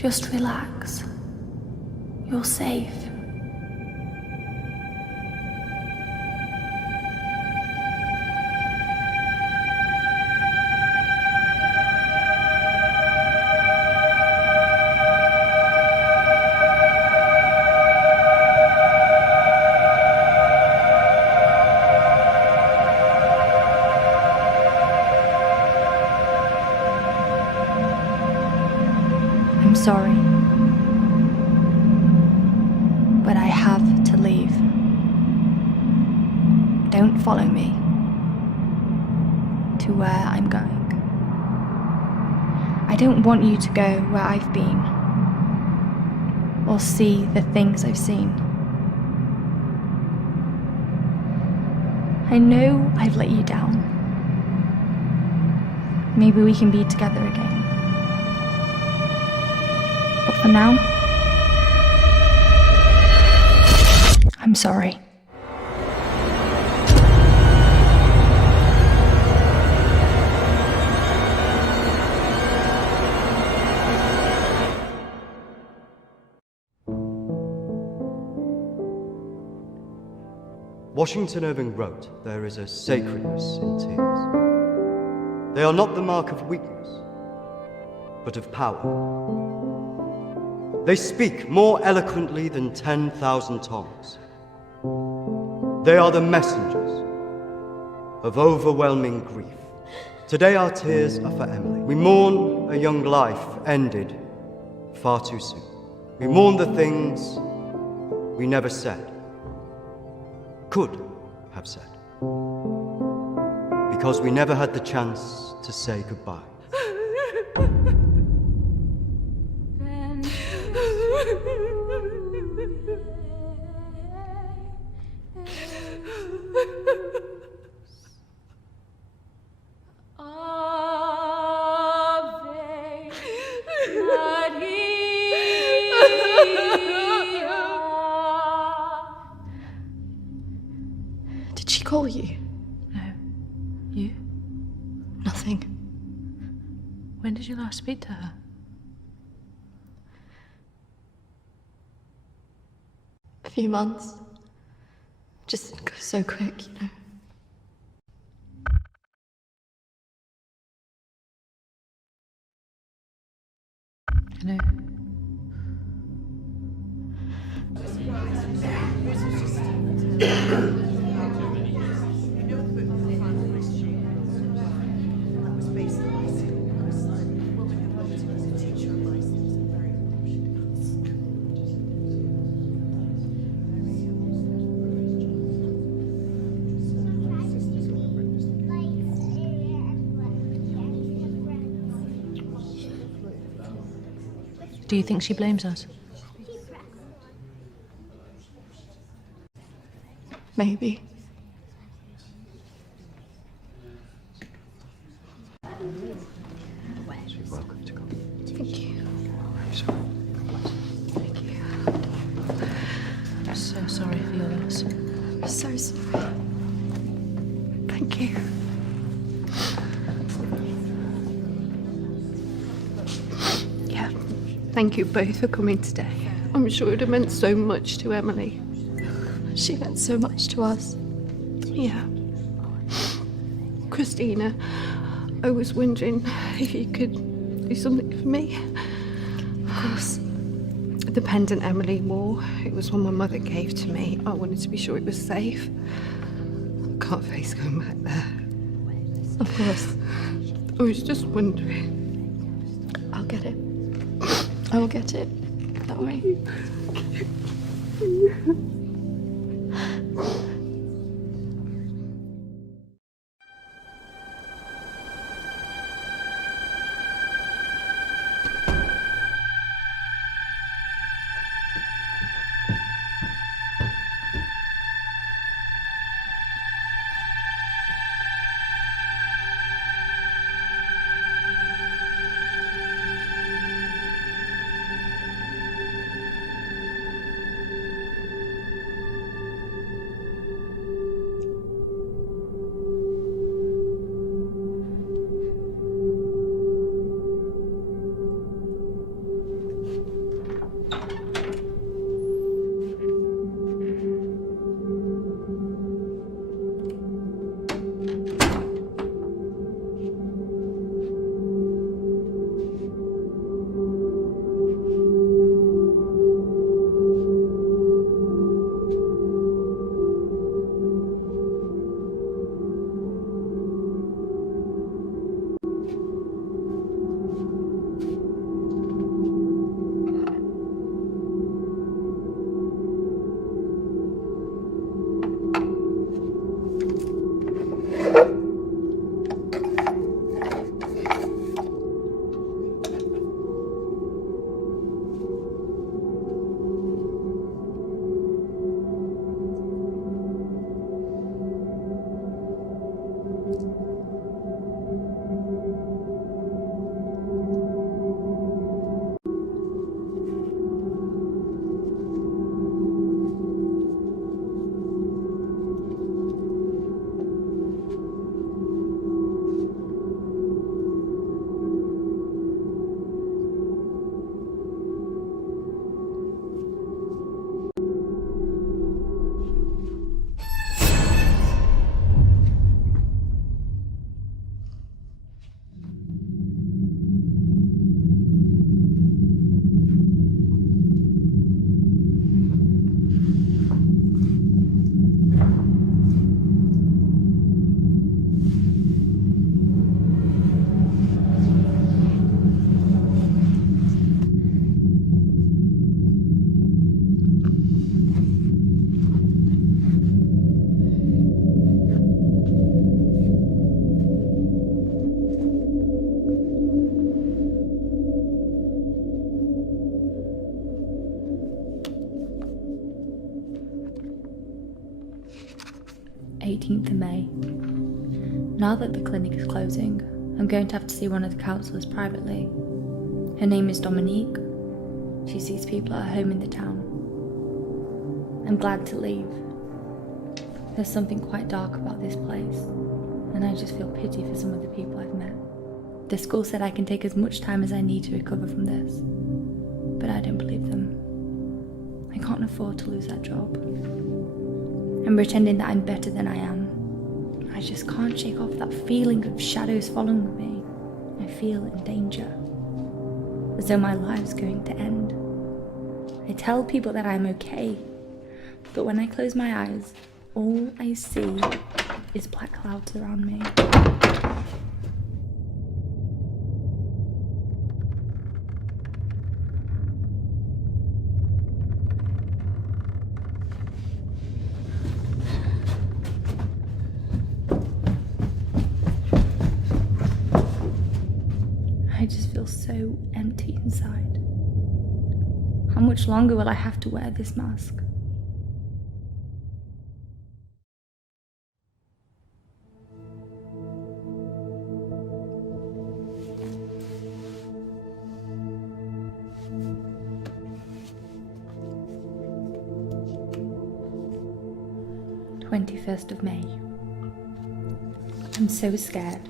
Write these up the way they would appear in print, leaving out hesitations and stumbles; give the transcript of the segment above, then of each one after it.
Just relax. You're safe. I'm sorry, but I have to leave. Don't follow me to where I'm going. I don't want you to go where I've been or see the things I've seen. I know I've let you down. Maybe we can be together again. But for now, I'm sorry. Washington Irving wrote, "There is a sacredness in tears. They are not the mark of weakness, but of power. They speak more eloquently than 10,000 tongues. They are the messengers of overwhelming grief. Today our tears are for Emily. We mourn a young life ended far too soon. We mourn the things we never said, could have said, because we never had the chance to say goodbye. Did she call you? No. You? Nothing. When did you last speak to her? A few months. Just goes so quick, you know. No. Do you think she blames us? Maybe. You're welcome to come. Thank you. I'm sorry. Thank you. I'm so sorry for your loss. I'm so sorry. Thank you. Yeah. Thank you both for coming today. I'm sure it would have meant so much to Emily. She meant so much to us. Yeah. Kristina, I was wondering if you could do something for me. Of course. The pendant Emily wore, it was one my mother gave to me. I wanted to be sure it was safe. I can't face going back there. Of course. I was just wondering. I'll get it. I will get it. Don't worry. 18th of May. Now that the clinic is closing, I'm going to have to see one of the counsellors privately. Her name is Dominique. She sees people at her home in the town. I'm glad to leave. There's something quite dark about this place, and I just feel pity for some of the people I've met. The school said I can take as much time as I need to recover from this, but I don't believe them. I can't afford to lose that job. I'm pretending that I'm better than I am. I just can't shake off that feeling of shadows following me. I feel in danger, as though my life's going to end. I tell people that I'm okay, but when I close my eyes, all I see is black clouds around me. I just feel so empty inside. How much longer will I have to wear this mask? of May. I'm so scared.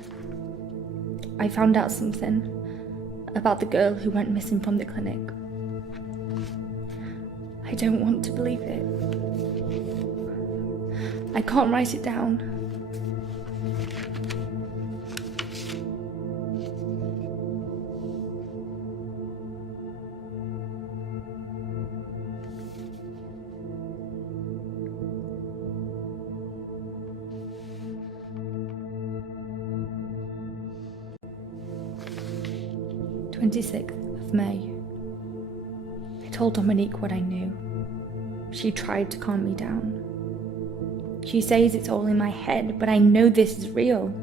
I found out something about the girl who went missing from the clinic. I don't want to believe it. I can't write it down. of May. I told Dominique what I knew. She tried to calm me down. She says it's all in my head, but I know this is real.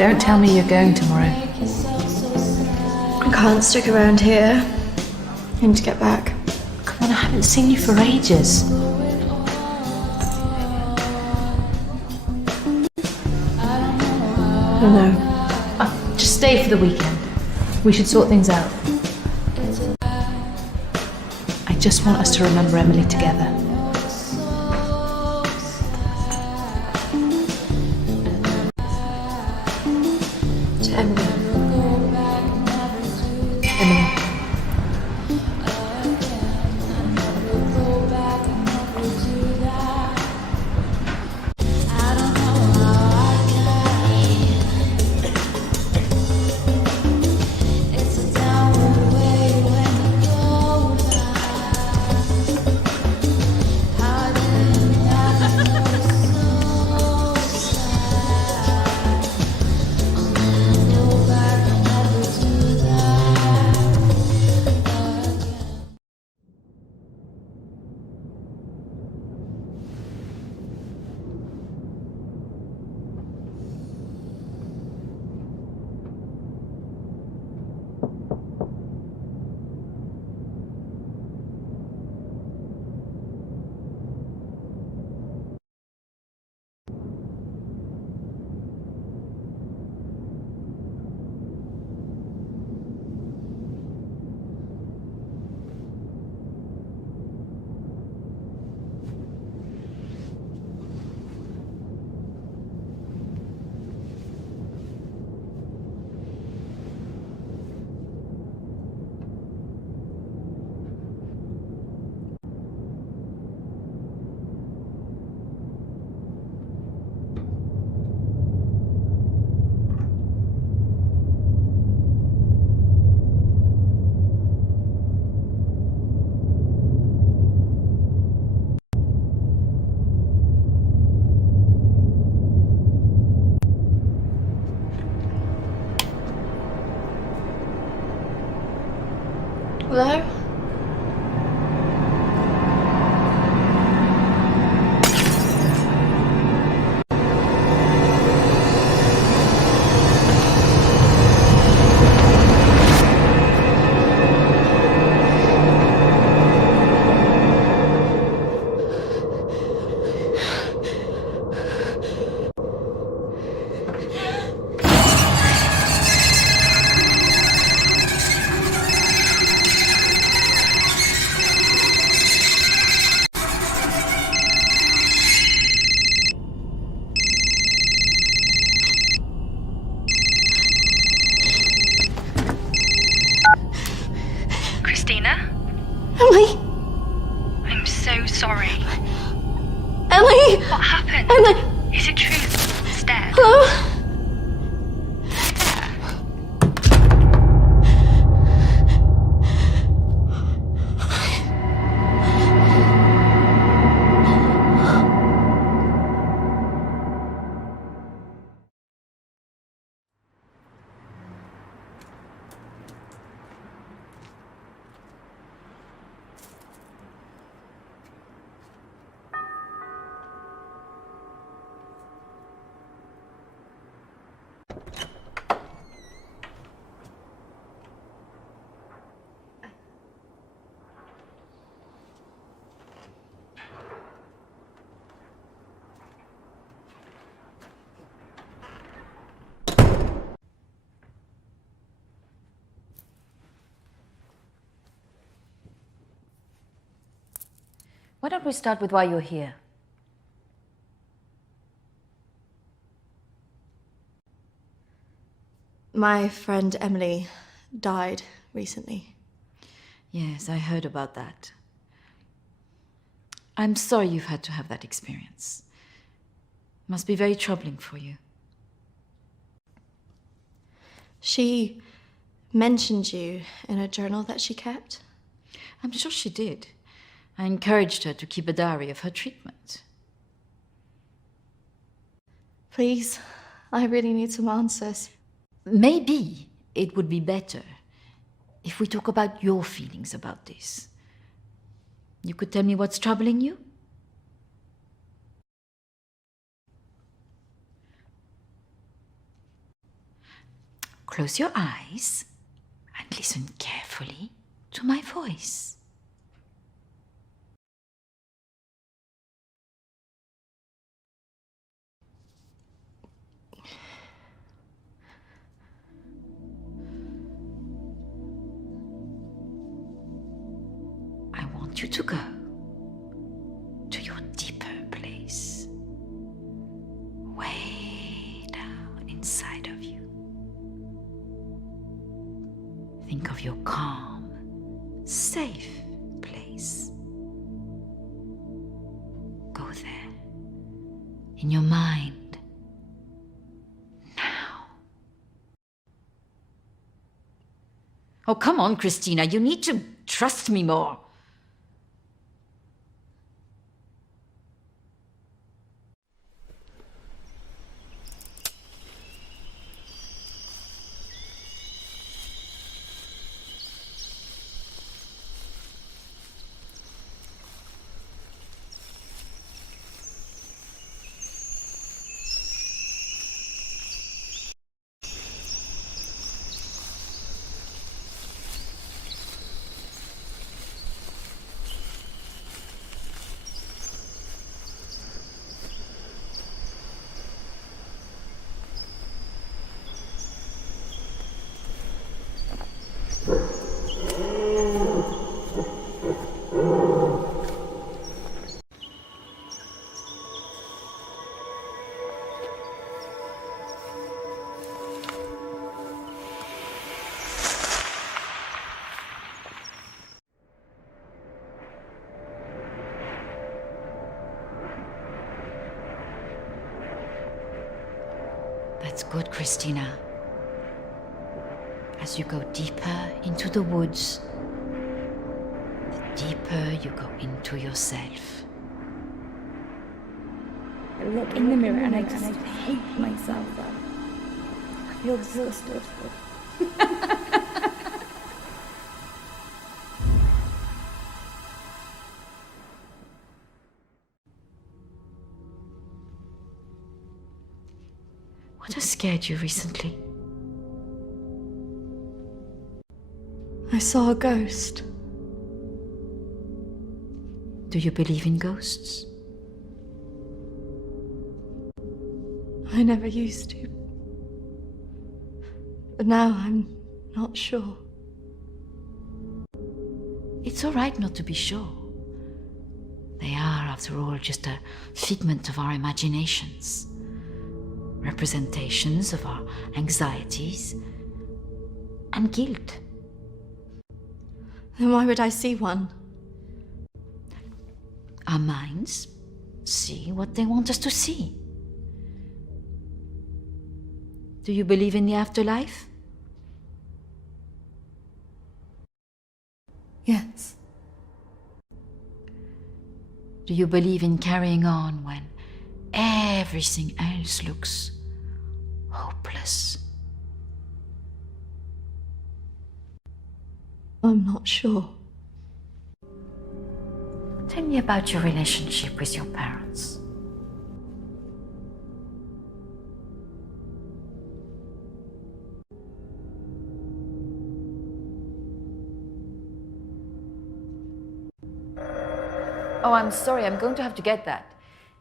Don't tell me you're going tomorrow. I can't stick around here. I need to get back. Come on, I haven't seen you for ages. I don't know. Just stay for the weekend. We should sort things out. I just want us to remember Emily together. Hello? Kristina? Emily! I'm so sorry. Emily! What happened? Emily! Is it true? It's dead. Hello? Why don't we start with why you're here? My friend Emily died recently. Yes, I heard about that. I'm sorry you've had to have that experience. Must be very troubling for you. She mentioned you in a journal that she kept. I'm sure she did. I encouraged her to keep a diary of her treatment. Please, I really need some answers. Maybe it would be better if we talk about your feelings about this. You could tell me what's troubling you? Close your eyes and listen carefully to my voice. I want you to go to your deeper place, way down inside of you. Think of your calm, safe place. Go there, in your mind, now. Oh, come on, Kristina, you need to trust me more. That's good, Kristina. As you go deeper into the woods, the deeper you go into yourself. I look in the mirror and I just hate myself. I feel disgusted. What has scared you recently? I saw a ghost. Do you believe in ghosts? I never used to. But now I'm not sure. It's all right not to be sure. They are, after all, just a figment of our imaginations. Representations of our anxieties and guilt. Then why would I see one? Our minds see what they want us to see. Do you believe in the afterlife? Yes. Do you believe in carrying on when everything else looks hopeless? I'm not sure. Tell me about your relationship with your parents. Oh, I'm sorry, I'm going to have to get that.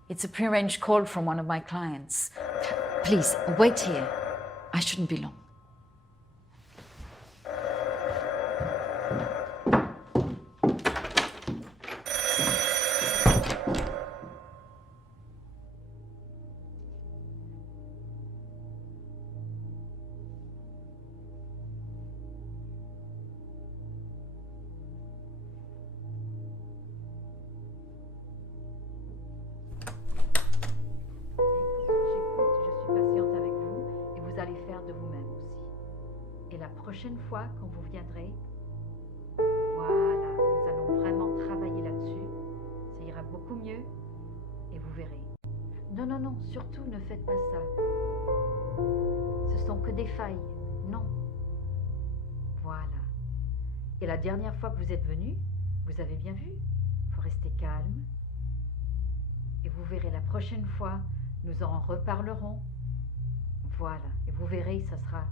It's a prearranged call from one of my clients. Please, wait here. I shouldn't be long. Prochaine fois, quand vous viendrez, voilà, nous allons vraiment travailler là-dessus. Ça ira beaucoup mieux et vous verrez. Non, non, non, surtout ne faites pas ça. Ce sont que des failles, non. Voilà. Et la dernière fois que vous êtes venu, vous avez bien vu, il faut rester calme. Et vous verrez, la prochaine fois, nous en reparlerons. Voilà, et vous verrez, ça sera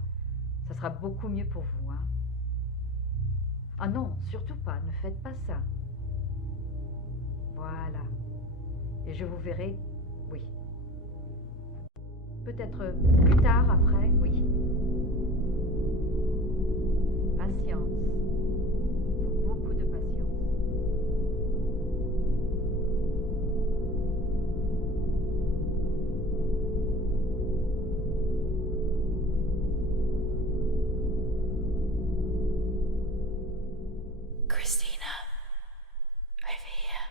beaucoup mieux pour vous, hein. Ah non, surtout pas, ne faites pas ça. Voilà. Et je vous verrai, oui. Peut-être plus tard, après, oui. Patience. Beaucoup de patience. Kristina, over here.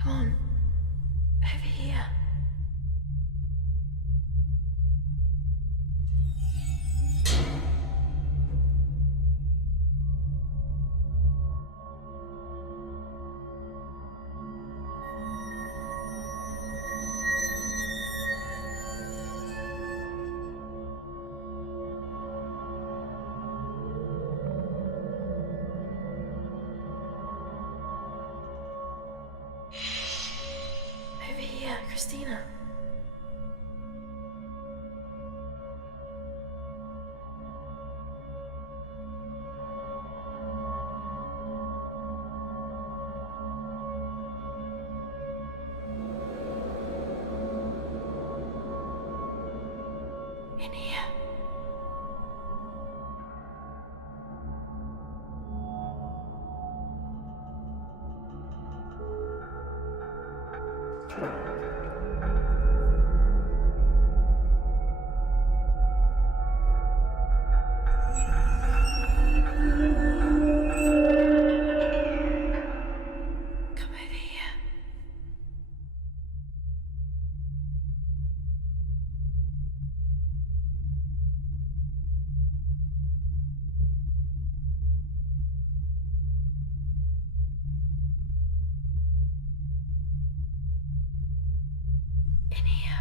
Come on, over here. Over here, Kristina. In here. Come over here. in here.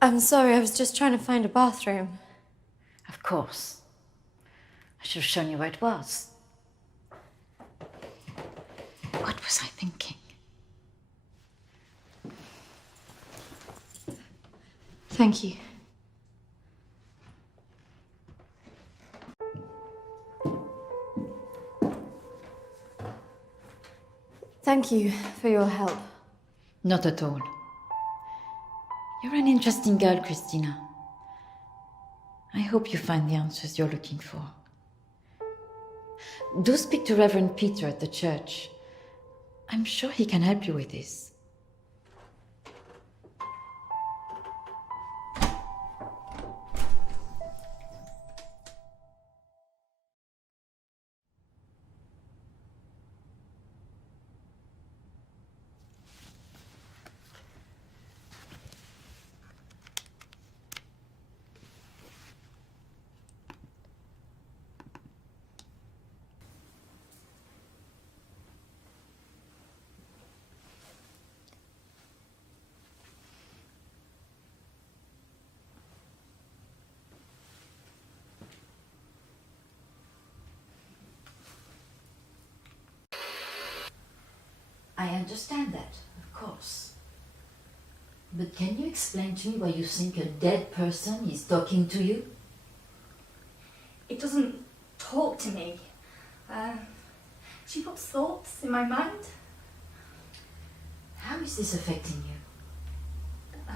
I'm sorry, I was just trying to find a bathroom. Of course. I should have shown you where it was. What was I thinking? Thank you. Thank you for your help. Not at all. You're an interesting girl, Kristina. I hope you find the answers you're looking for. Do speak to Reverend Peter at the church. I'm sure he can help you with this. I understand that, of course. But can you explain to me why you think a dead person is talking to you? It doesn't talk to me. She puts thoughts in my mind. How is this affecting you?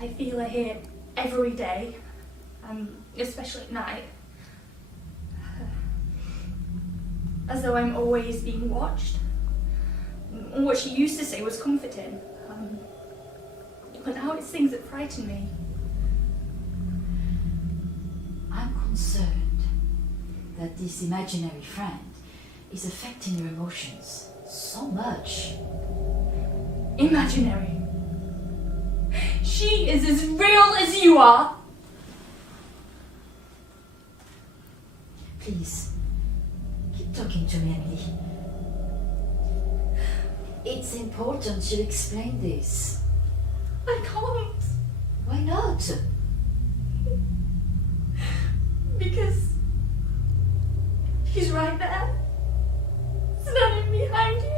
I feel her here every day, especially at night. As though I'm always being watched. What she used to say was comforting. But now it's things that frighten me. I'm concerned that this imaginary friend is affecting your emotions so much. Imaginary. She is as real as you are. Please, keep talking to me, Emily. It's important you explain this. I can't. Why not? Because she's right there, standing behind you.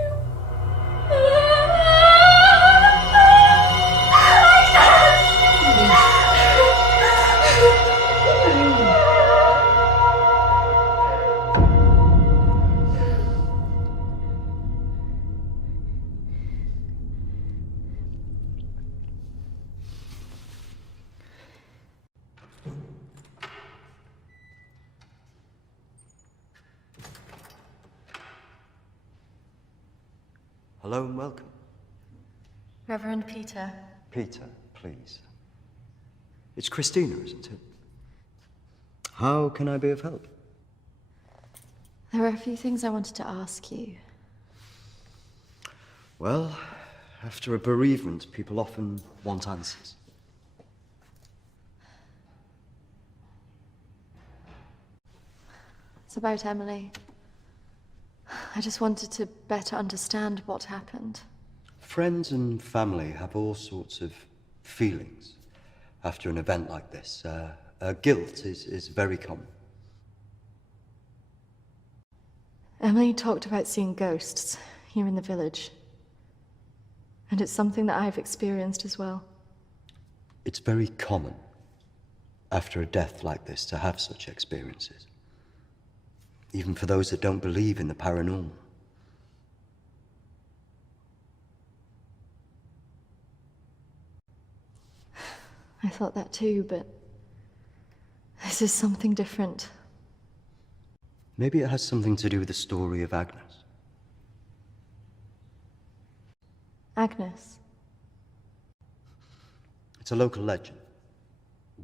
Hello and welcome. Reverend Peter. Peter, please. It's Kristina, isn't it? How can I be of help? There are a few things I wanted to ask you. Well, after a bereavement, people often want answers. It's about Emily. I just wanted to better understand what happened. Friends and family have all sorts of feelings after an event like this. Guilt is very common. Emily talked about seeing ghosts here in the village. And it's something that I've experienced as well. It's very common after a death like this to have such experiences. Even for those that don't believe in the paranormal. I thought that too, but this is something different. Maybe it has something to do with the story of Agnes. Agnes. It's a local legend.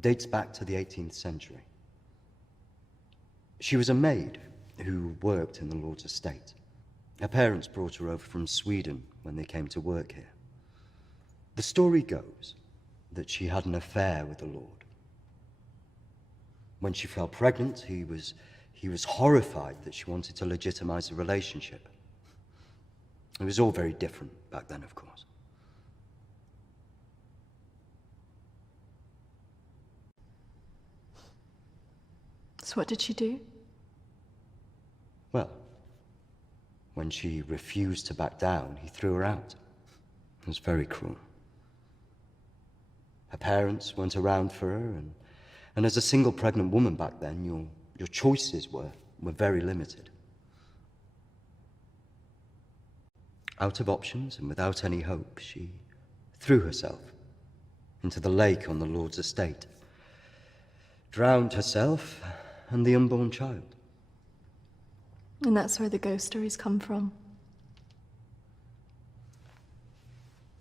dates back to the 18th century. She was a maid who worked in the Lord's estate. Her parents brought her over from Sweden when they came to work here. The story goes that she had an affair with the Lord. When she fell pregnant, he was horrified that she wanted to legitimize the relationship. It was all very different back then, of course. So what did she do? Well, when she refused to back down, he threw her out. It was very cruel. Her parents weren't around for her, and as a single pregnant woman back then, your choices were very limited. Out of options and without any hope, she threw herself into the lake on the Lord's estate, drowned herself and the unborn child. And that's where the ghost stories come from.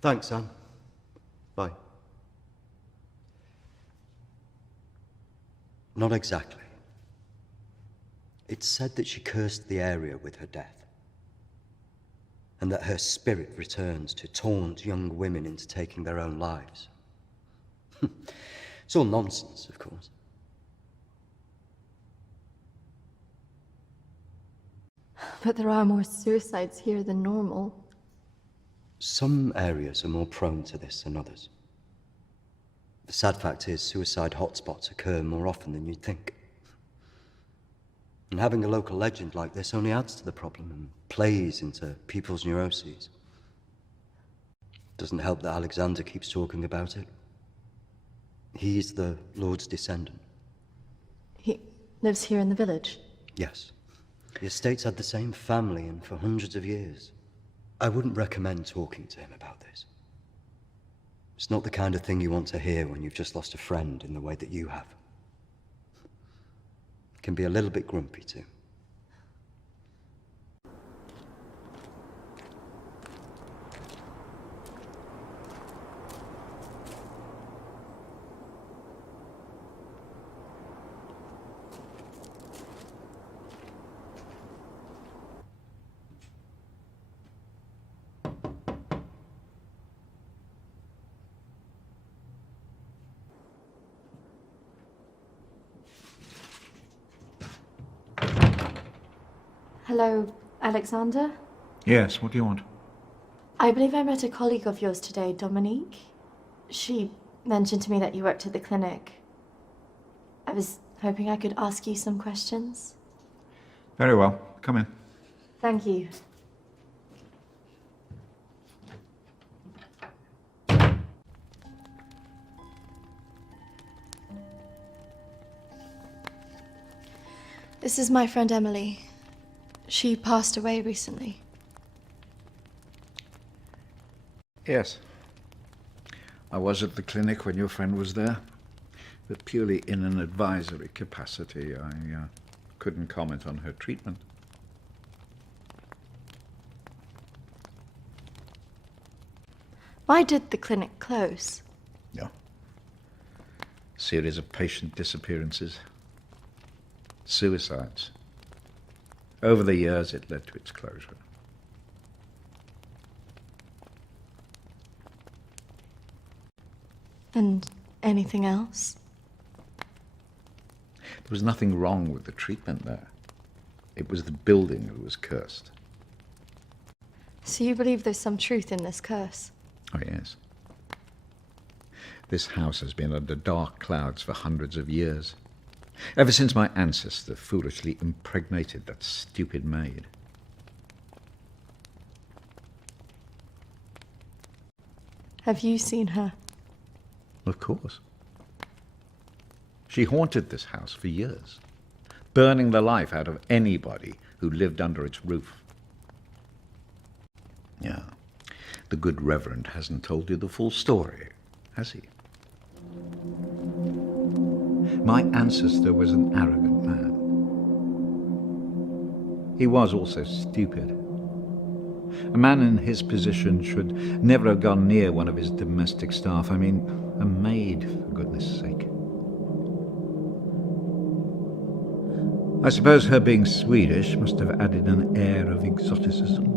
Thanks, Anne. Bye. Not exactly. It's said that she cursed the area with her death, and that her spirit returns to taunt young women into taking their own lives. It's all nonsense, of course. But there are more suicides here than normal. Some areas are more prone to this than others. The sad fact is, suicide hotspots occur more often than you'd think. And having a local legend like this only adds to the problem and plays into people's neuroses. Doesn't help that Alexander keeps talking about it. He's the Lord's descendant. He lives here in the village? Yes. The estate's had the same family and for hundreds of years. I wouldn't recommend talking to him about this. It's not the kind of thing you want to hear when you've just lost a friend in the way that you have. It can be a little bit grumpy too. Hello, Alexander? Yes, what do you want? I believe I met a colleague of yours today, Dominique. She mentioned to me that you worked at the clinic. I was hoping I could ask you some questions. Very well, come in. Thank you. This is my friend Emily. She passed away recently. Yes. I was at the clinic when your friend was there, but purely in an advisory capacity. I couldn't comment on her treatment. Why did the clinic close? No. Series of patient disappearances. Suicides. Over the years, it led to its closure. And anything else? There was nothing wrong with the treatment there. It was the building that was cursed. So you believe there's some truth in this curse? Oh, yes. This house has been under dark clouds for hundreds of years. Ever since my ancestor foolishly impregnated that stupid maid. Have you seen her? Of course. She haunted this house for years, burning the life out of anybody who lived under its roof. Yeah, the good Reverend hasn't told you the full story, has he? My ancestor was an arrogant man. He was also stupid. A man in his position should never have gone near one of his domestic staff. I mean, a maid, for goodness sake. I suppose her being Swedish must have added an air of exoticism.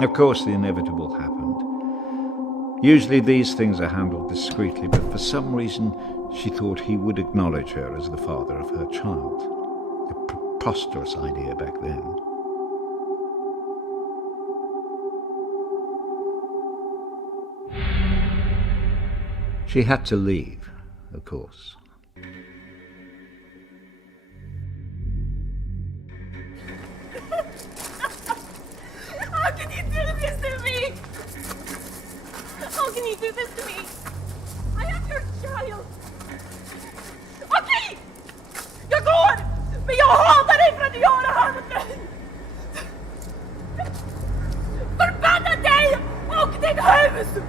Of course, the inevitable happened. Usually these things are handled discreetly, but for some reason she thought he would acknowledge her as the father of her child. A preposterous idea back then. She had to leave, of course. How can you do this to me? How can you do this to me? I am your child. Okej! Jag går! Men jag hatar dig för att du gör det här mot mig! Förbanna dig och ditt hus!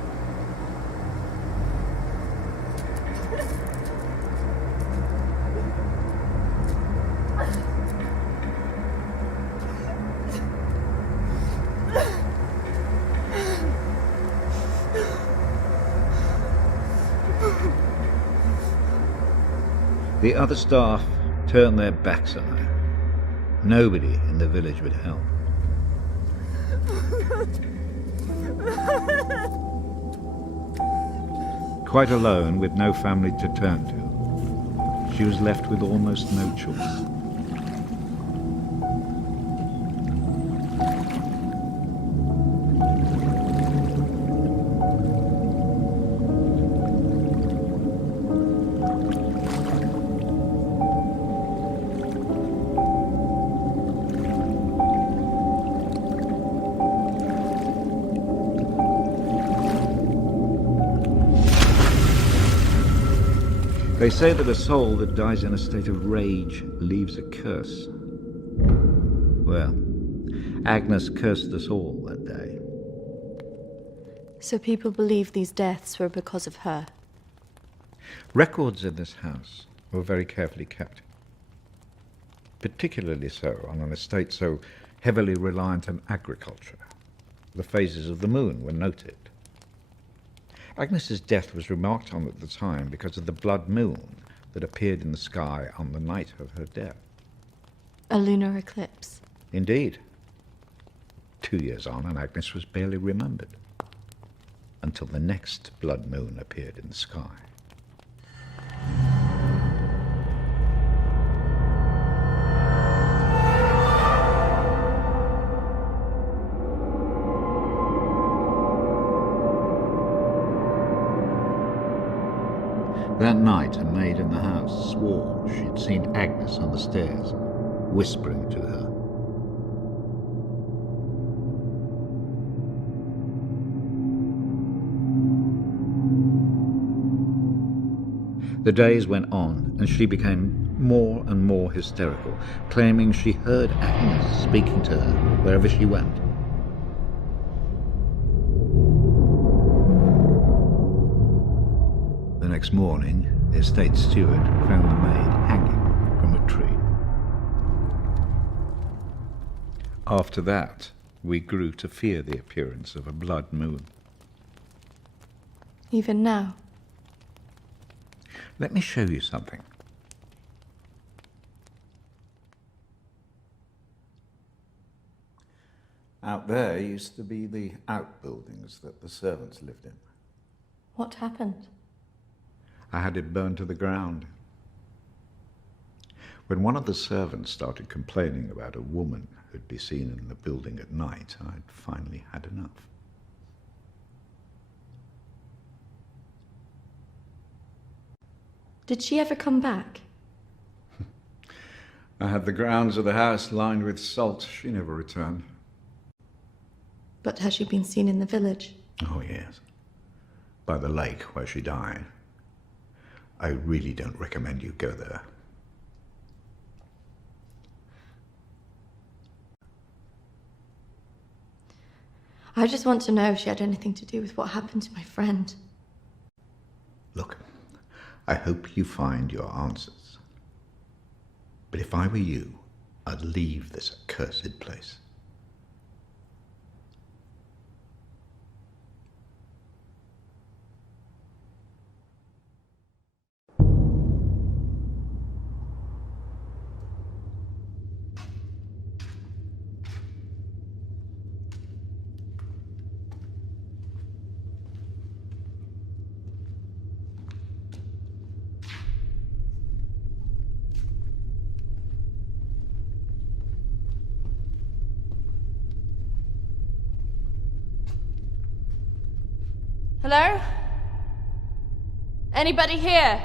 The other staff turned their backs on her. Nobody in the village would help. Quite alone, with no family to turn to, she was left with almost no choice. They say that a soul that dies in a state of rage leaves a curse. Well, Agnes cursed us all that day. So people believe these deaths were because of her. Records in this house were very carefully kept. Particularly so on an estate so heavily reliant on agriculture. The phases of the moon were noted. Agnes's death was remarked on at the time because of the blood moon that appeared in the sky on the night of her death. A lunar eclipse. Indeed. 2 years on, and Agnes was barely remembered until the next blood moon appeared in the sky. That night, a maid in the house swore she'd seen Agnes on the stairs, whispering to her. The days went on, and she became more and more hysterical, claiming she heard Agnes speaking to her wherever she went. The next morning, the estate steward found the maid hanging from a tree. After that, we grew to fear the appearance of a blood moon. Even now. Let me show you something. Out there used to be the outbuildings that the servants lived in. What happened? I had it burned to the ground. When one of the servants started complaining about a woman who'd be seen in the building at night, I'd finally had enough. Did she ever come back? I had the grounds of the house lined with salt. She never returned. But has she been seen in the village? Oh, yes. By the lake where she died. I really don't recommend you go there. I just want to know if she had anything to do with what happened to my friend. Look, I hope you find your answers. But if I were you, I'd leave this accursed place. Hello? Anybody here?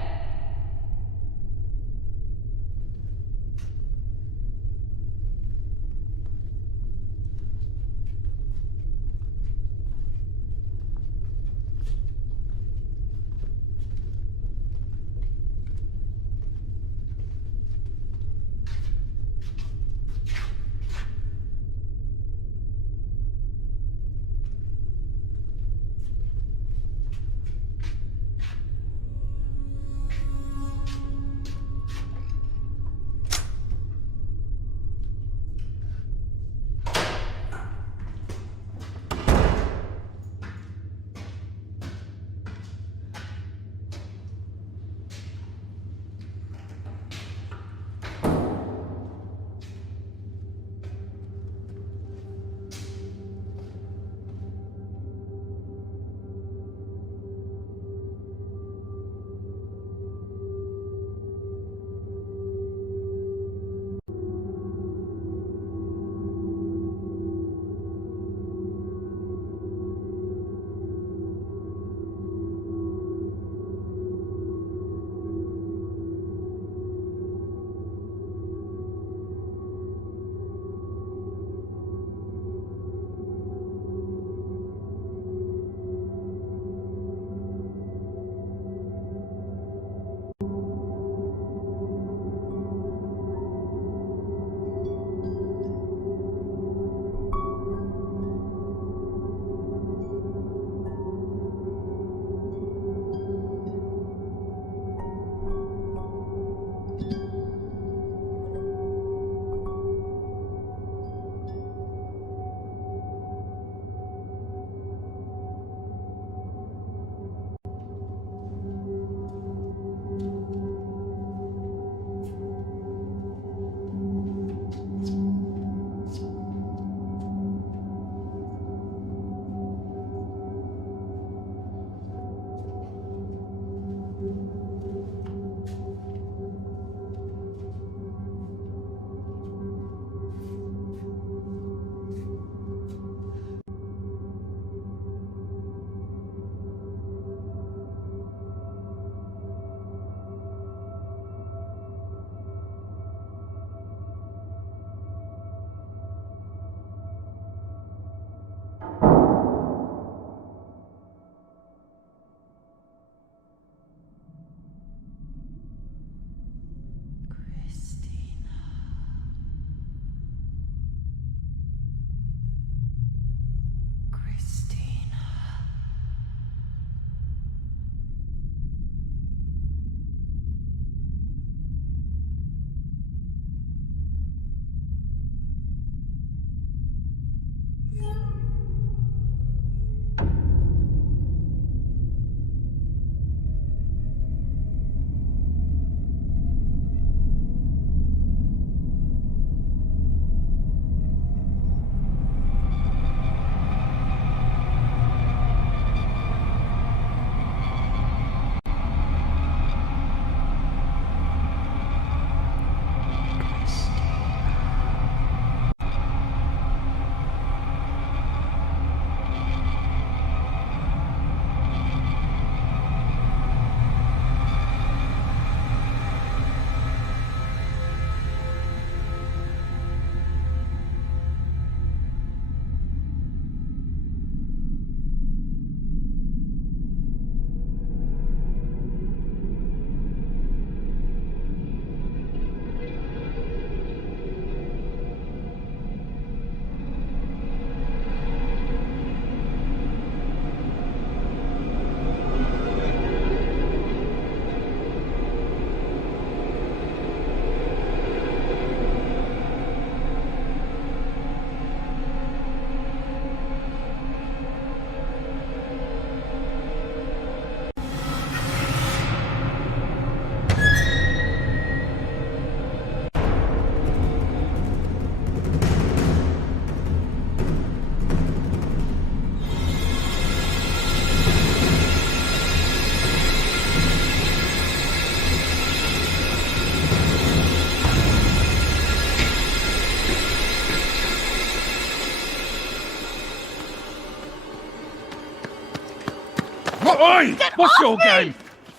Oi! What's your game?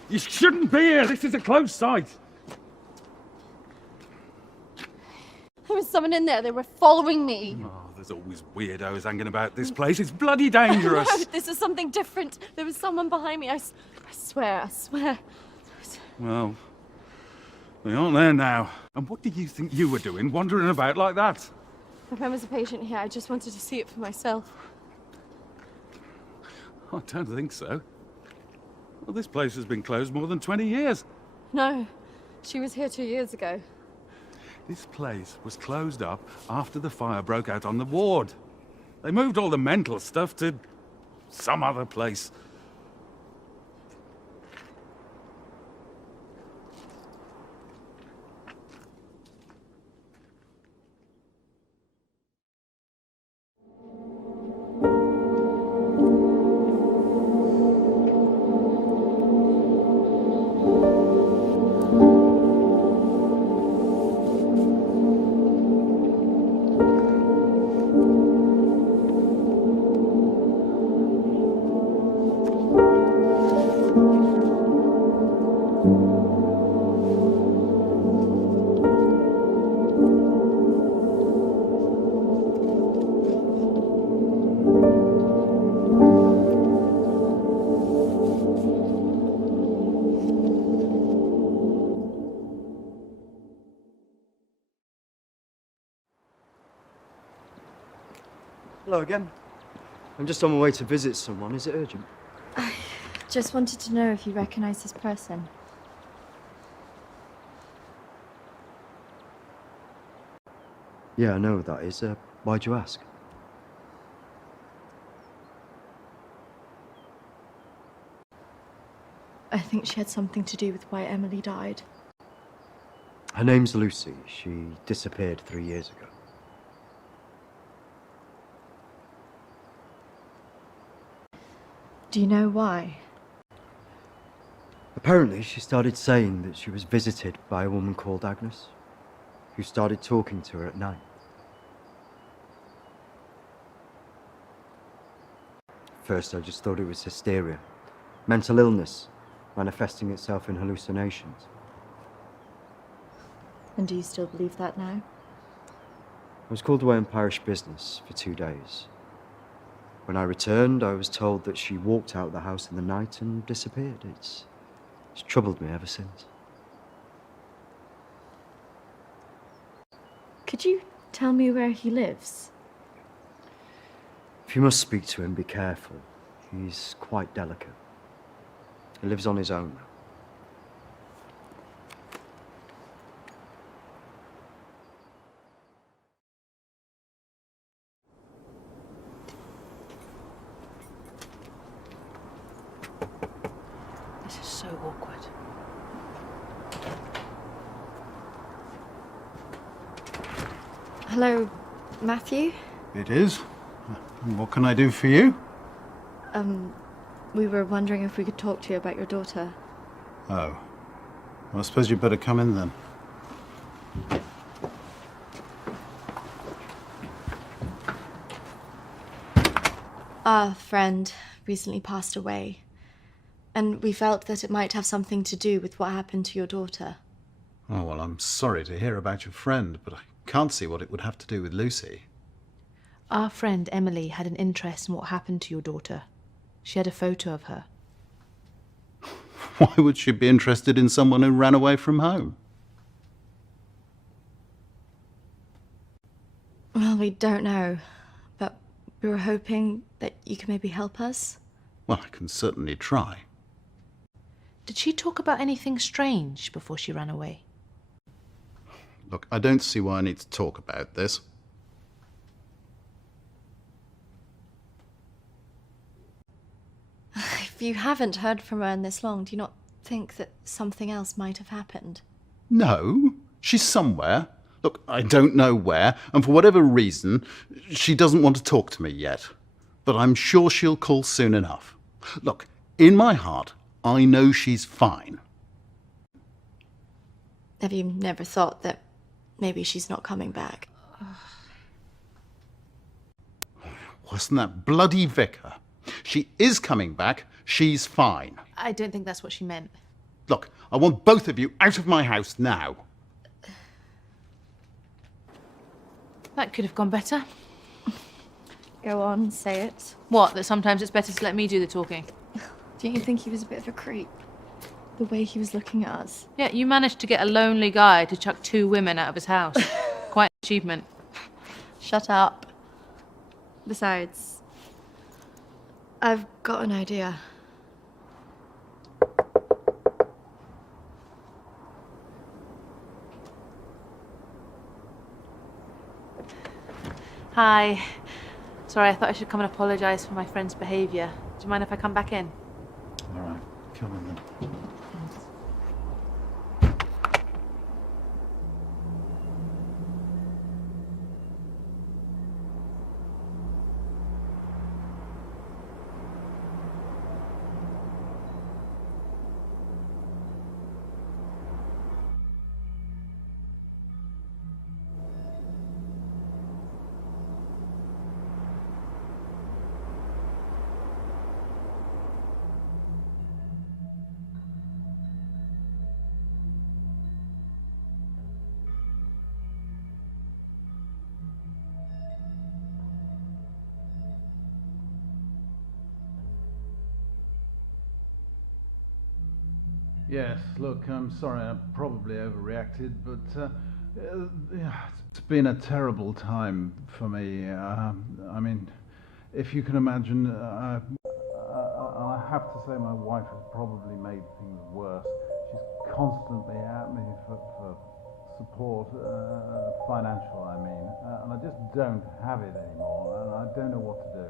You shouldn't be here. This is a closed site. There was someone in there. They were following me. Oh, there's always weirdos hanging about this place. It's bloody dangerous. No, this is something different. There was someone behind me. I swear. Well, they aren't there now. And what do you think you were doing, wandering about like that? My friend was a patient here. I just wanted to see it for myself. I don't think so. Well, this place has been closed more than 20 years. No, she was here 2 years ago. This place was closed up after the fire broke out on the ward. They moved all the mental stuff to some other place. Hello again. I'm just on my way to visit someone. Is it urgent? I just wanted to know if you recognize this person. Yeah, I know who that is. Why'd you ask? I think she had something to do with why Emily died. Her name's Lucy. She disappeared 3 years ago. Do you know why? Apparently, she started saying that she was visited by a woman called Agnes, who started talking to her at night. First, I just thought it was hysteria, mental illness, manifesting itself in hallucinations. And do you still believe that now? I was called away on parish business for 2 days. When I returned, I was told that she walked out of the house in the night and disappeared. It's troubled me ever since. Could you tell me where he lives? If you must speak to him, be careful. He's quite delicate. He lives on his own now. This is so awkward. Hello, Matthew? It is. What can I do for you? We were wondering if we could talk to you about your daughter. Oh. Well, I suppose you'd better come in then. Our friend recently passed away, and we felt that it might have something to do with what happened to your daughter. Oh, well, I'm sorry to hear about your friend, but I can't see what it would have to do with Lucy. Our friend Emily had an interest in what happened to your daughter. She had a photo of her. Why would she be interested in someone who ran away from home? Well, we don't know, but we were hoping that you could maybe help us. Well, I can certainly try. Did she talk about anything strange before she ran away? Look, I don't see why I need to talk about this. If you haven't heard from her in this long, do you not think that something else might have happened? No, she's somewhere. Look, I don't know where, and for whatever reason, she doesn't want to talk to me yet. But I'm sure she'll call soon enough. Look, in my heart, I know she's fine. Have you never thought that maybe she's not coming back? Wasn't that bloody vicar? She is coming back. She's fine. I don't think that's what she meant. Look, I want both of you out of my house now. That could have gone better. Go on, say it. What, that sometimes it's better to let me do the talking? Don't you think he was a bit of a creep? The way he was looking at us. Yeah, you managed to get a lonely guy to chuck 2 women out of his house. Quite an achievement. Shut up. Besides, I've got an idea. Hi. Sorry, I thought I should come and apologise for my friend's behaviour. Do you mind if I come back in? All right, come on then. Yes, look, I'm sorry, I probably overreacted, but it's been a terrible time for me. I mean, if you can imagine, I have to say my wife has probably made things worse. She's constantly at me for support, financial, I mean, and I just don't have it anymore, and I don't know what to do.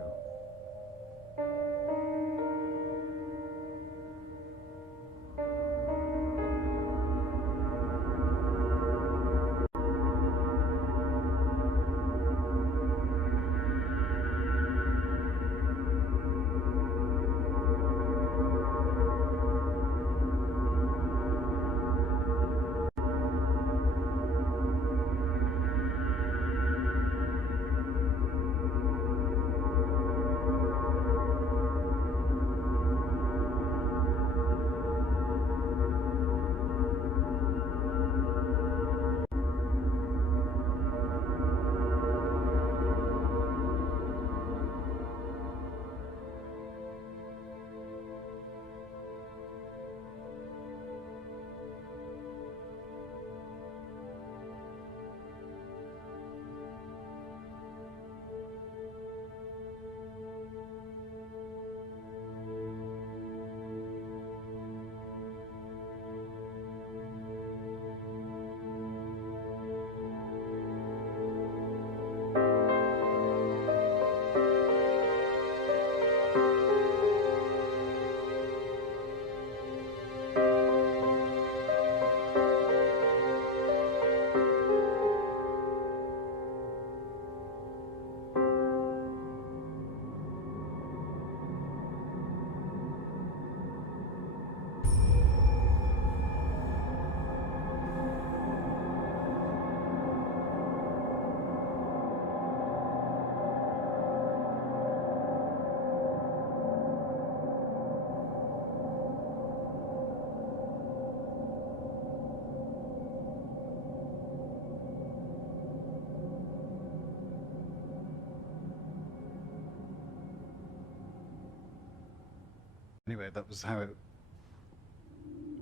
Anyway, that was how it...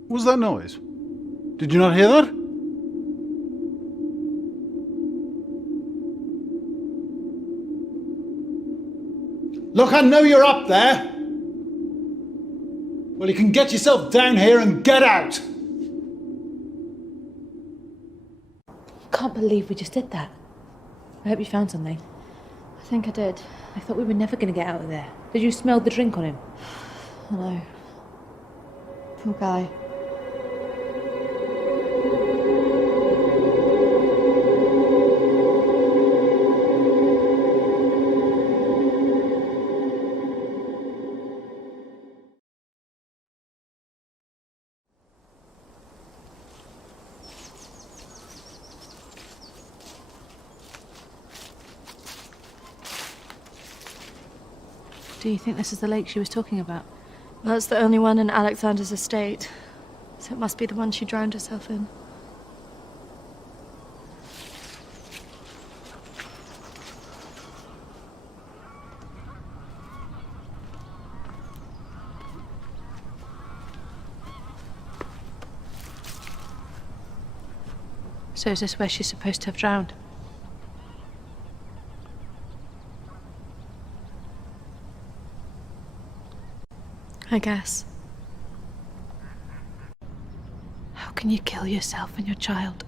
What was that noise? Did you not hear that? Look, I know you're up there. Well, you can get yourself down here and get out. Can't believe we just did that. I hope you found something. I think I did. I thought we were never going to get out of there. Did you smell the drink on him? I know. Poor guy. Do you think this is the lake she was talking about? That's the only one in Alexander's estate, so it must be the one she drowned herself in. So is this where she's supposed to have drowned? I guess. How can you kill yourself and your child?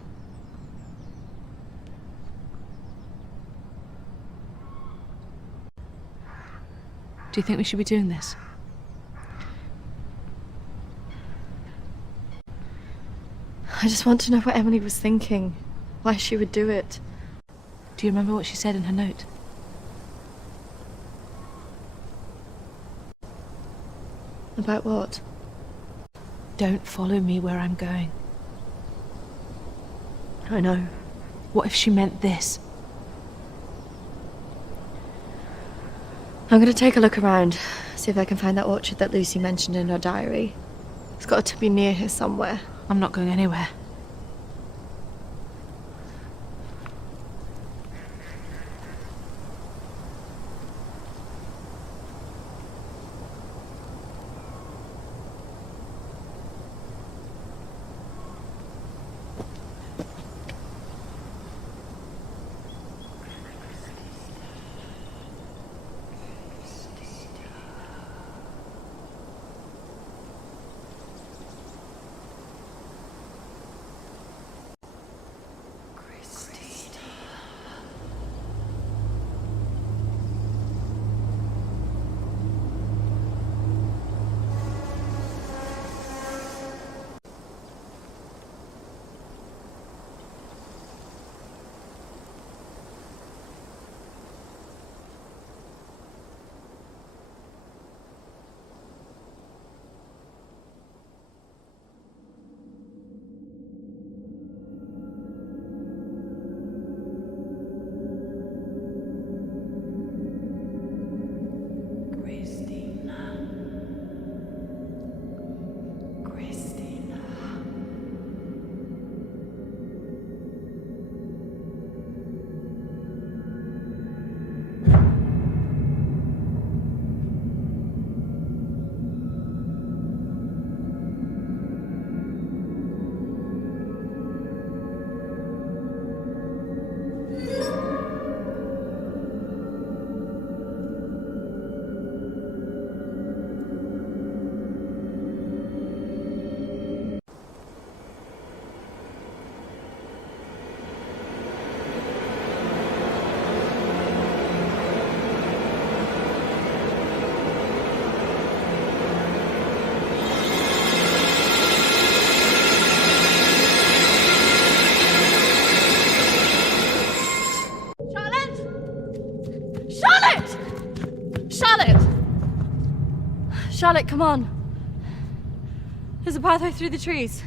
Do you think we should be doing this? I just want to know what Emily was thinking, why she would do it. Do you remember what she said in her note? About what? Don't follow me where I'm going. I know. What if she meant this? I'm going to take a look around, see if I can find that orchard that Lucy mentioned in her diary. It's got to be near here somewhere. I'm not going anywhere. Charlotte, come on. There's a pathway through the trees.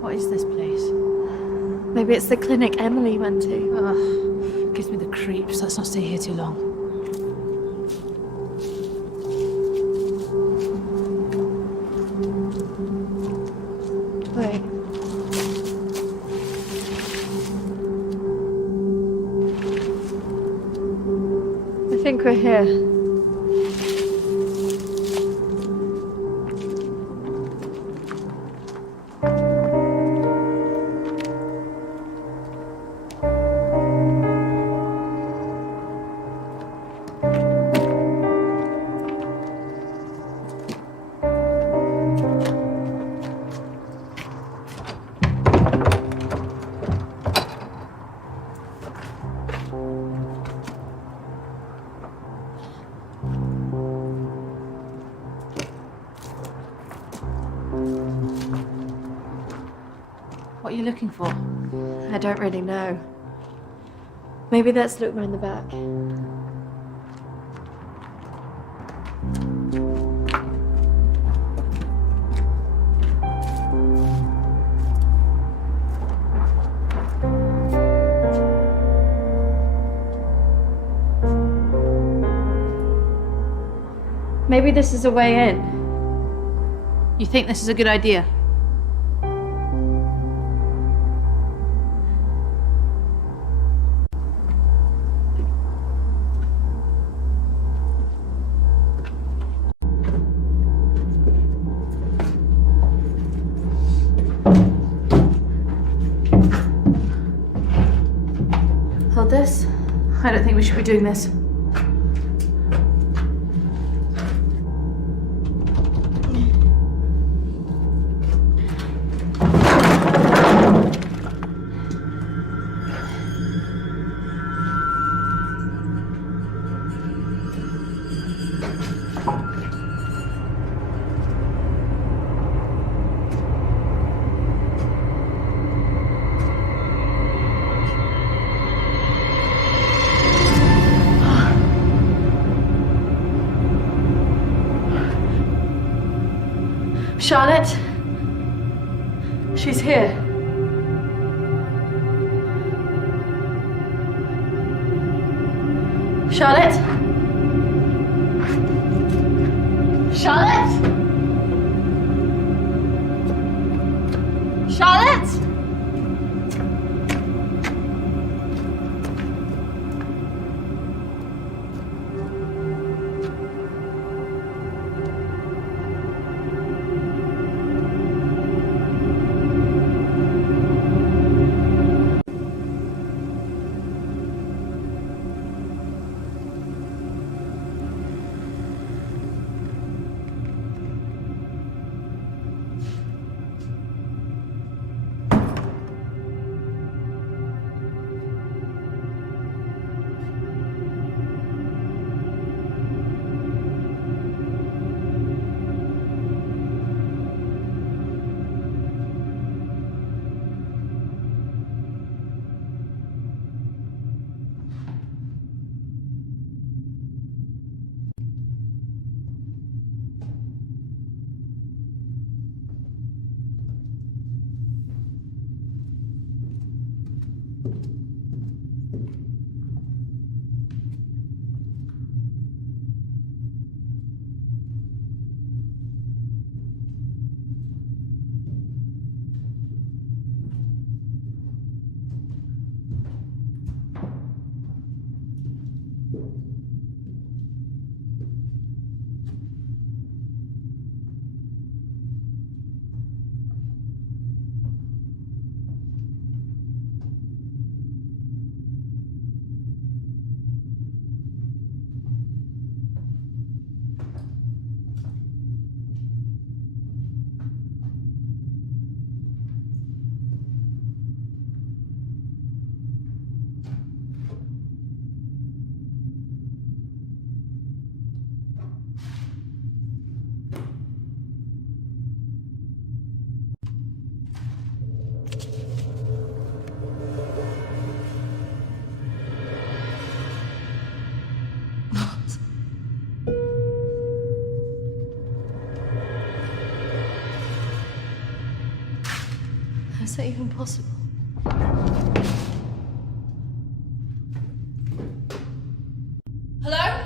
What is this place? Maybe it's the clinic Emily went to. Ugh, gives me the creeps. Let's not stay here too long. Wait. I think we're here. What are you looking for? I don't really know. Maybe let's look round the back. Maybe this is a way in. You think this is a good idea? Hold this. I don't think we should be doing this. Charlotte? She's here. Charlotte? Charlotte? Charlotte? How's that even possible? Hello?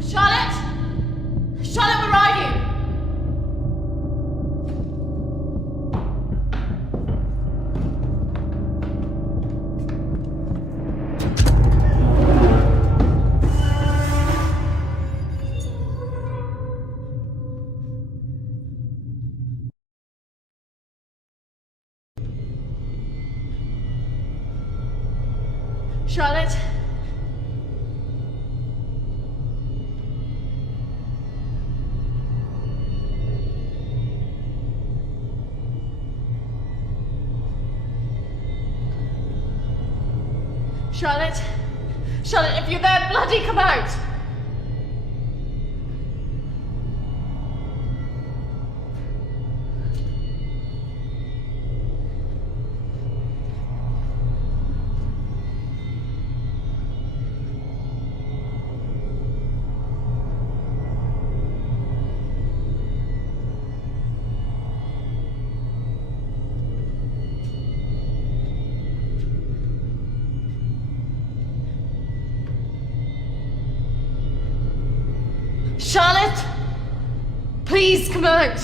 Charlotte? Charlotte, where are you? Charlotte? Charlotte! Charlotte, if you're there, bloody come out! Charlotte! Please come out!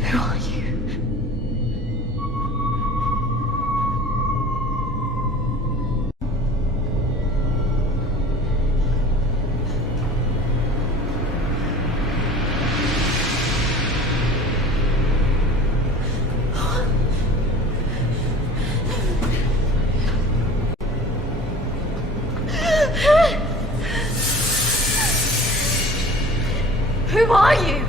Who are you? Who are you?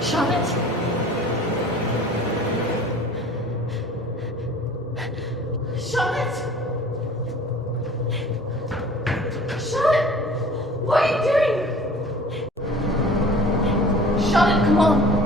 Charlotte! Charlotte! Charlotte! What are you doing? Charlotte, come on!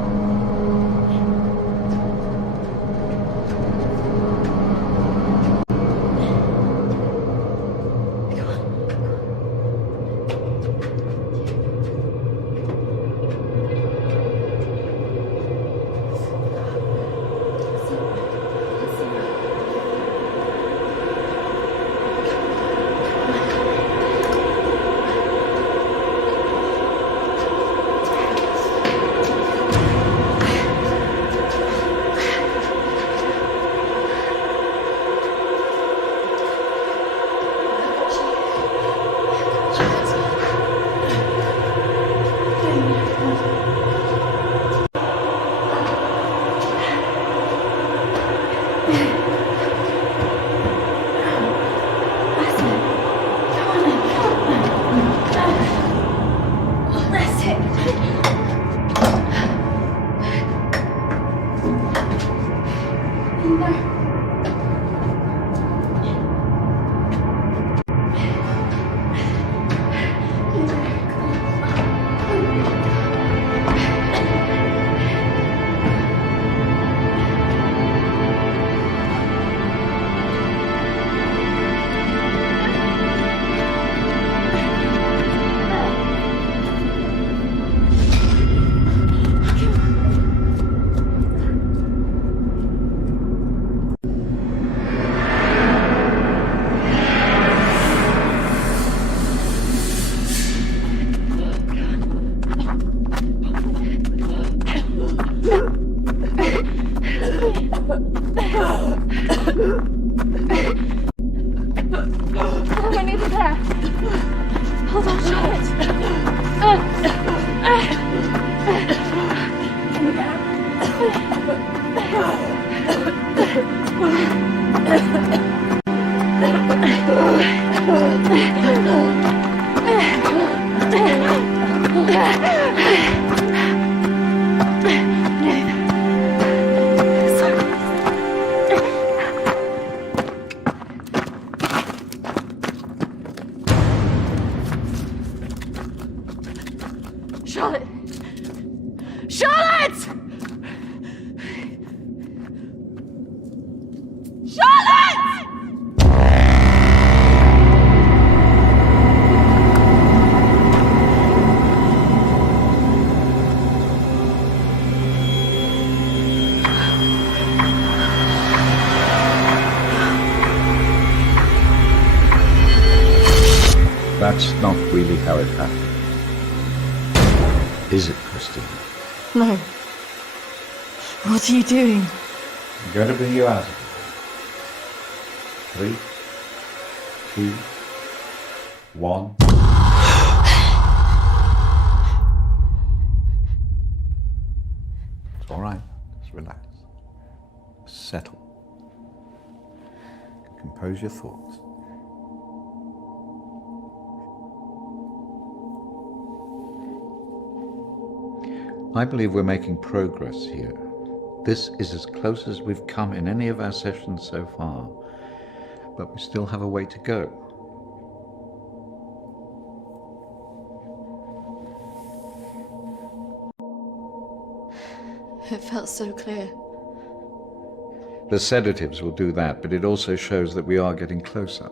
Oh, I need a there. Hold on, Charlotte. Charlotte! Charlotte! Charlotte! That's not really how it happened. Is it, Kristina? No. What are you doing? I'm going to bring you out of here. 3, 2, 1. It's all right. Just relax. Settle. Compose your thoughts. I believe we're making progress here. This is as close as we've come in any of our sessions so far, but we still have a way to go. It felt so clear. The sedatives will do that, but it also shows that we are getting closer.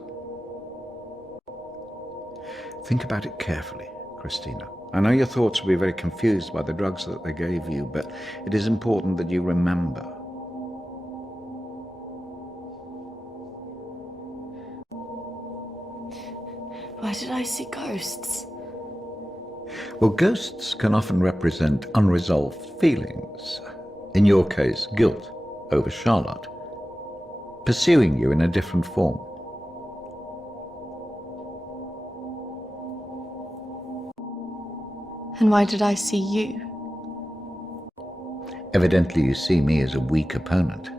Think about it carefully, Kristina. I know your thoughts will be very confused by the drugs that they gave you, but it is important that you remember. Why did I see ghosts? Well, ghosts can often represent unresolved feelings. In your case, guilt over Charlotte, pursuing you in a different form. And why did I see you? Evidently you see me as a weak opponent,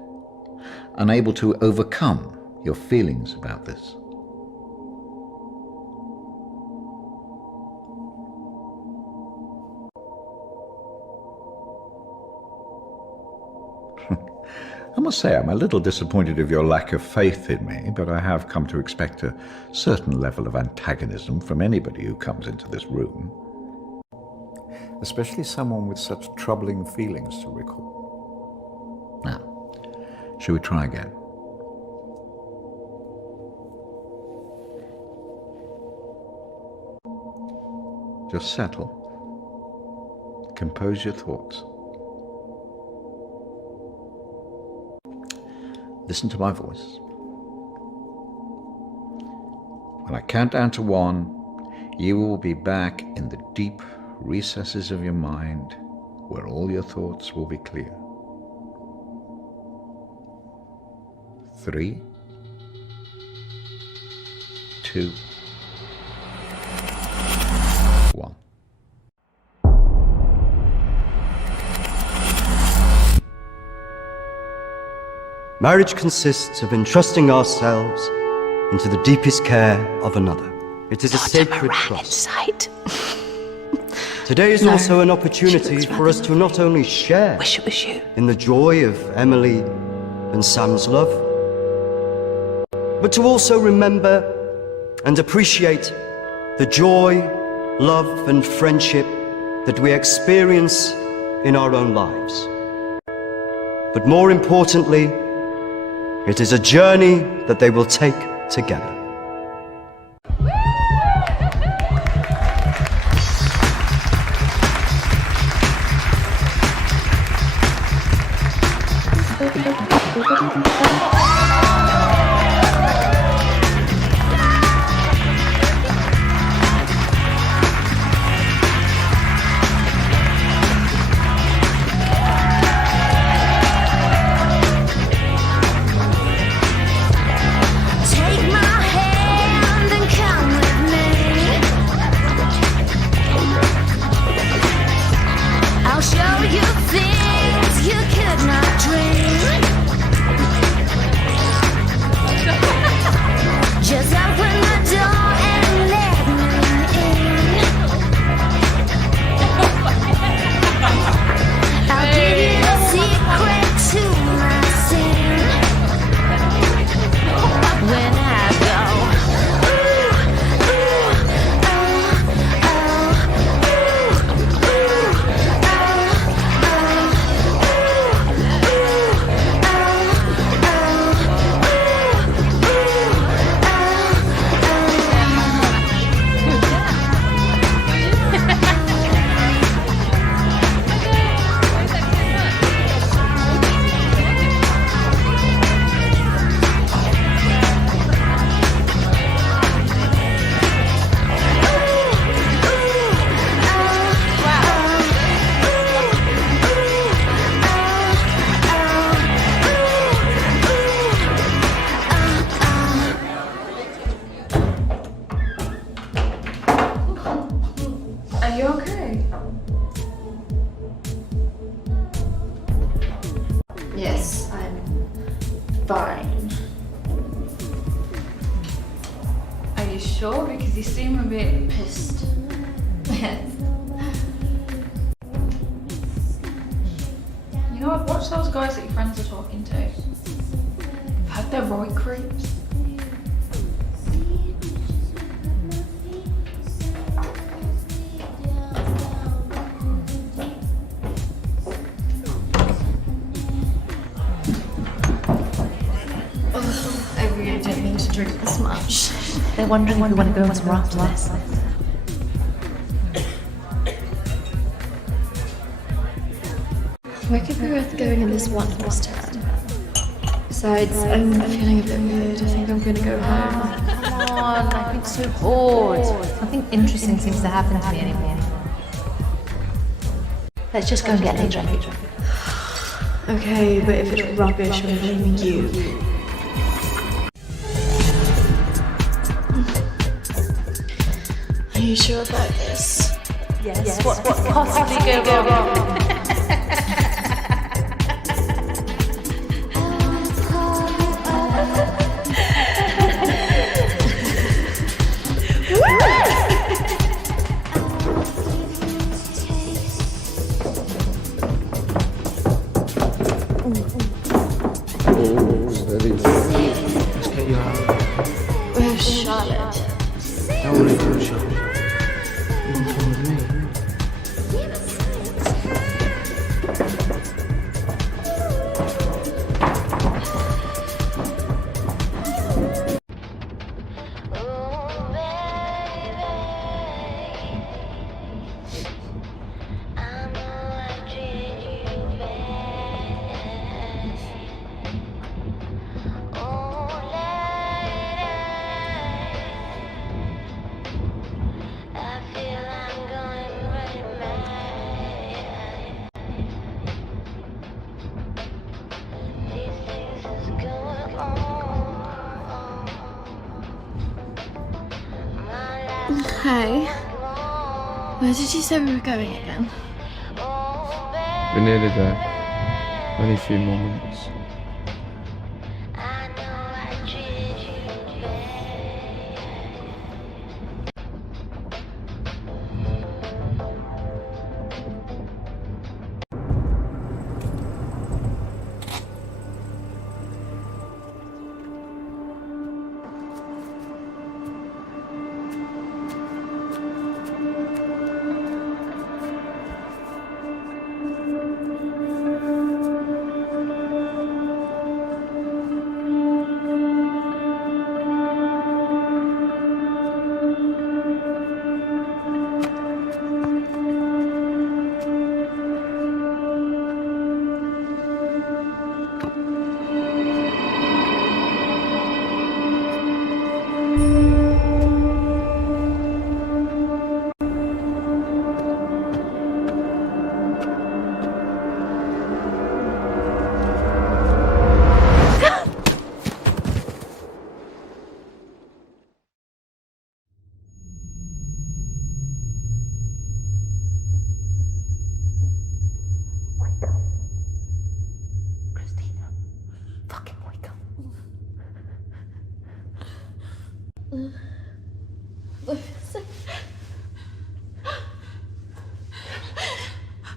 unable to overcome your feelings about this. I must say I'm a little disappointed of your lack of faith in me, but I have come to expect a certain level of antagonism from anybody who comes into this room. Especially someone with such troubling feelings to recall. Now, shall we try again? Just settle. Compose your thoughts. Listen to my voice. When I count down to 1, you will be back in the deep recesses of your mind where all your thoughts will be clear. 3, 2, 1. Marriage consists of entrusting ourselves into the deepest care of another. It is a sacred trust. Today is also an opportunity for us to not only share in the joy of Emily and Sam's love, but to also remember and appreciate the joy, love, and friendship that we experience in our own lives. But more importantly, it is a journey that they will take together. Yes, I'm fine. Are you sure? Because you seem a bit pissed. Yes. You know, I've watched those guys that your friends are talking to. I've had their right creeps. I really don't mean to drink this much. They're wondering if we want to go somewhere after this. Where could we both going in this one this time? Besides, I'm feeling a bit weird. I think I'm gonna go home. Come on, I've been so bored. Nothing interesting seems to happen to me anymore. Let's just go and get a drink. Okay, but if it's rubbish, I'm blaming you. Are you sure about this? Yes. What could possibly go wrong? Where's Charlotte? Don't worry about it, Charlotte. You want to come with me? Hey, where did you say we were going again? We're nearly there. Only a few more minutes.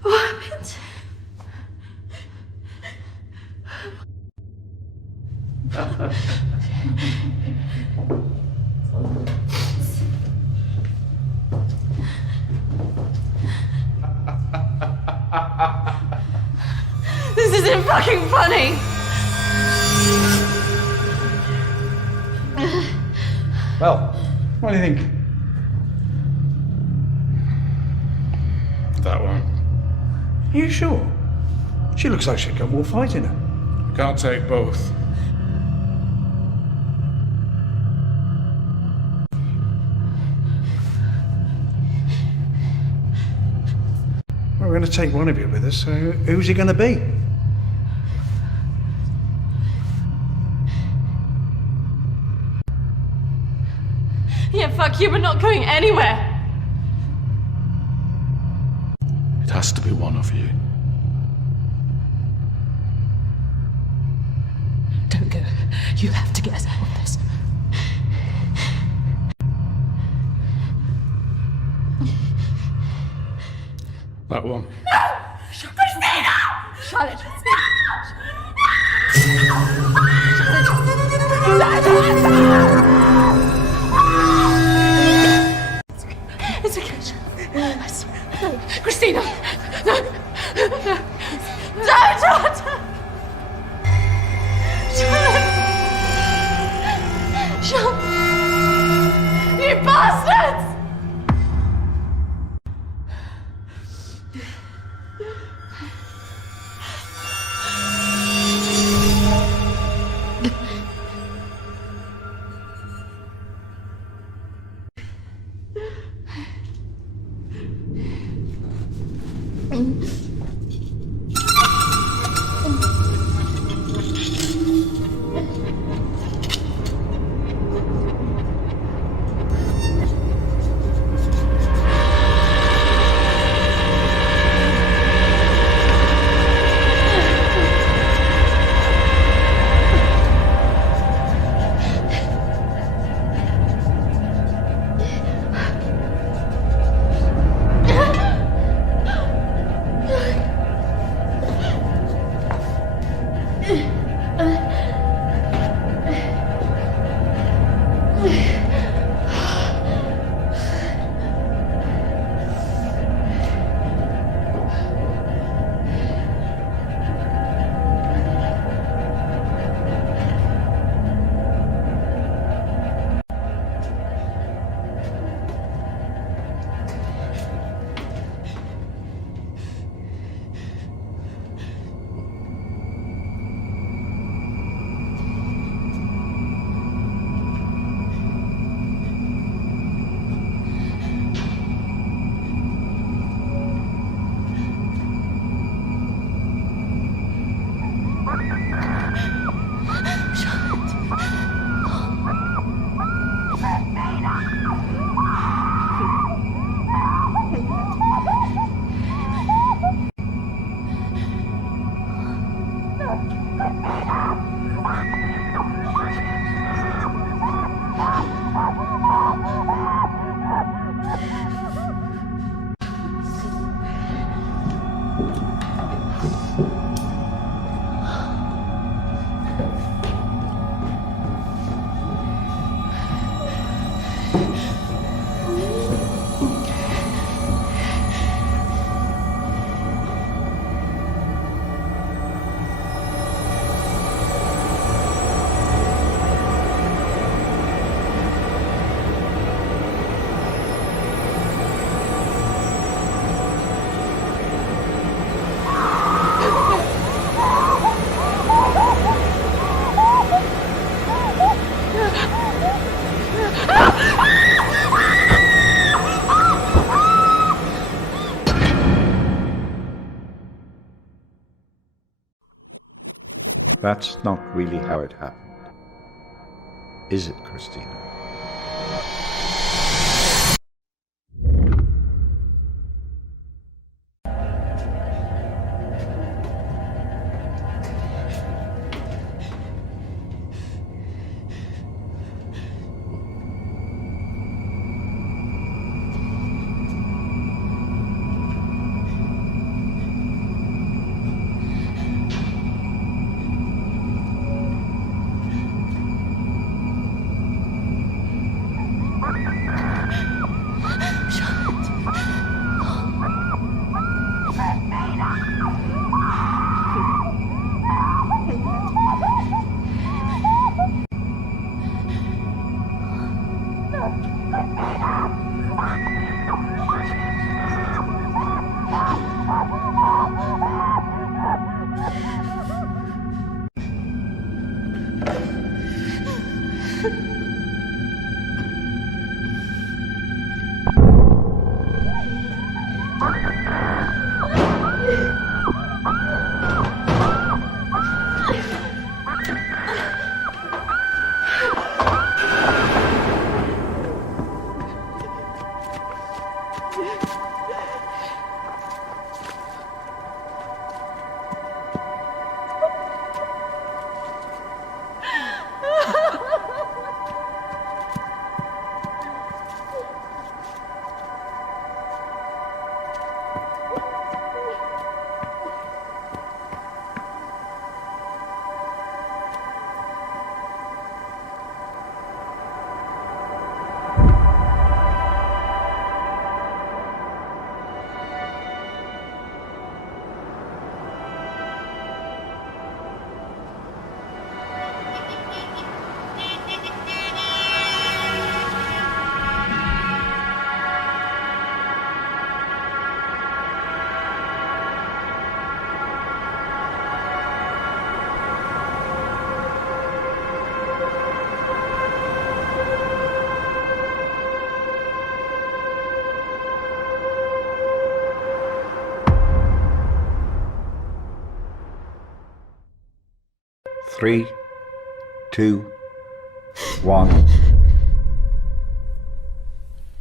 What happened? This isn't fucking funny! Well, what do you think? That one. Are you sure? She looks like she's got more fight in her. Can't take both. Well, we're going to take one of you with us, so who's it going to be? Yeah, fuck you, we're not going anywhere! It has to be one of you. Don't go. You have to get us out of this. That one. Kristina! Charlotte. It's okay. I swear. No. Kristina! No! No! No, daughter! Charlotte! You bastards! That's not really how it happened. Is it, Kristina? 3, 2, 1.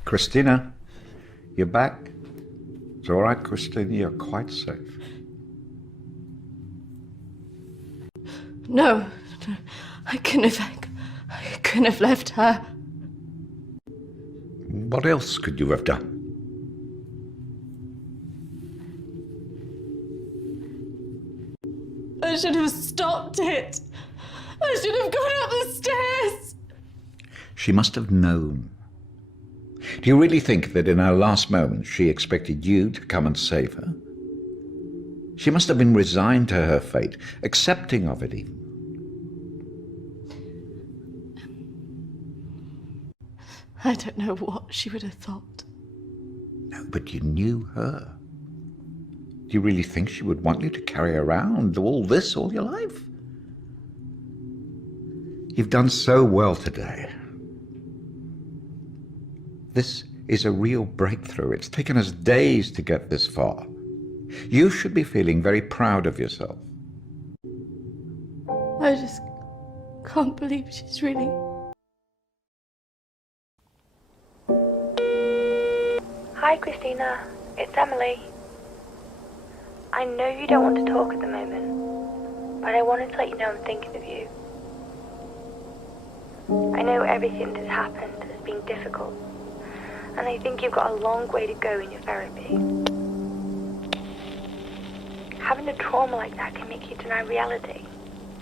Kristina, you're back. It's all right, Kristina, you're quite safe. No, I couldn't have left her. What else could you have done? I should have stopped it. I should have gone up the stairs. She must have known. Do you really think that in her last moments she expected you to come and save her? She must have been resigned to her fate, accepting of it even. I don't know what she would have thought. No, but you knew her. Do you really think she would want you to carry around all this all your life? You've done so well today. This is a real breakthrough. It's taken us days to get this far. You should be feeling very proud of yourself. I just can't believe she's really... Hi, Kristina. It's Emily. I know you don't want to talk at the moment, but I wanted to let you know I'm thinking of you. I know everything that's happened has been difficult, and I think you've got a long way to go in your therapy. Having a trauma like that can make you deny reality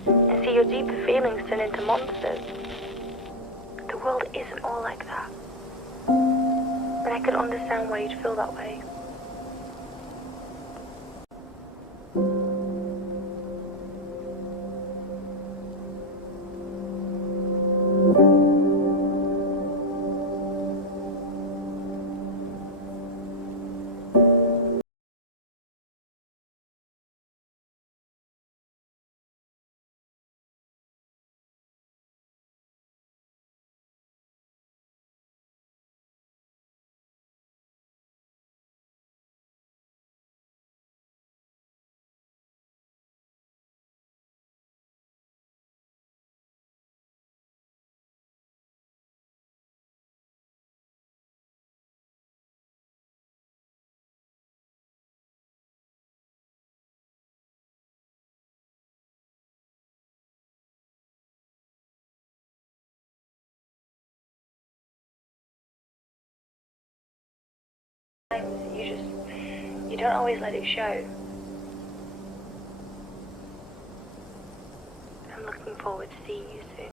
and see your deeper feelings turn into monsters. The world isn't all like that. But I could understand why you'd feel that way. You don't always let it show. I'm looking forward to seeing you soon.